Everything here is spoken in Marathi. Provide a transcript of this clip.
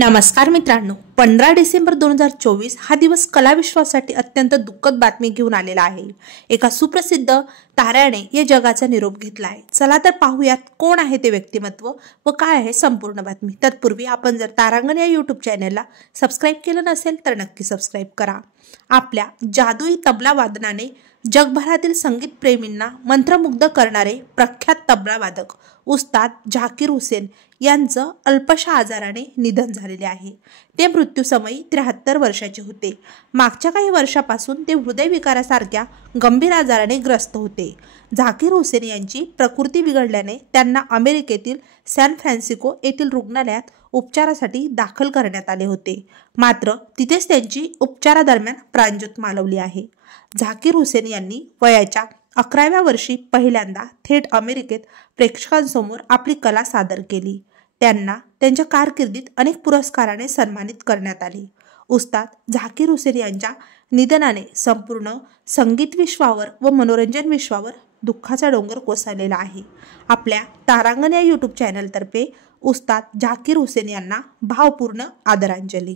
नमस्कार मित्रांनो, 15 डिसेंबर 2024 हा दिवस कला विश्वासाठी अत्यंत दुःखद बातमी घेऊन आलेला आहे। एका सुप्रसिद्ध ताऱ्याने या जगाचा निरोप घेतला आहे। चला तर पाहूयात कोण आहे ते व्यक्तिमत्व व काय आहे संपूर्ण बातमी। तत्पूर्वी आपण जर तारांगण या YouTube चॅनलला सबस्क्राइब केलं नसेल तर नक्की सबस्क्राइब करा। आपल्या जादुई तबला वादनाने जगभरातील संगीत प्रेमींना मंत्रमुग्ध करणारे प्रख्यात तबला वादक उस्ताद झाकीर हुसेन यांचं अल्पशा आजाराने निधन झालेले आहे। ते मृत्यूसमयी 73 वर्षाचे होते। मागच्या काही वर्षापासून ते हृदयविकारासारख्या गंभीर आजाराने ग्रस्त होते। झाकीर हुसेन यांची प्रकृती बिघडल्याने त्यांना अमेरिकेतील सॅन फ्रान्सिस्को येथील रुग्णालयात उपचारासाठी दाखल करण्यात आले होते। मात्र तिथेच त्यांची उपचारादरम्यान प्राणज्योत मालवली आहे। झाकीर हुसेन यांनी वयाच्या 11व्या वर्षी पहिल्यांदा थेट अमेरिकेत प्रेक्षकांसमोर आपली कला सादर केली। त्यांना त्यांच्या कारकिर्दीत अनेक पुरस्काराने सन्मानित करण्यात आले। उस्ताद झाकीर हुसेन यांच्या निधनाने संपूर्ण संगीत विश्वावर व मनोरंजन विश्वावर दुःखाचा डोंगर कोसळलेला आहे। आपल्या तारांगण या YouTube चॅनलतर्फे उस्ताद झाकीर हुसेन यांना भावपूर्ण आदरांजली।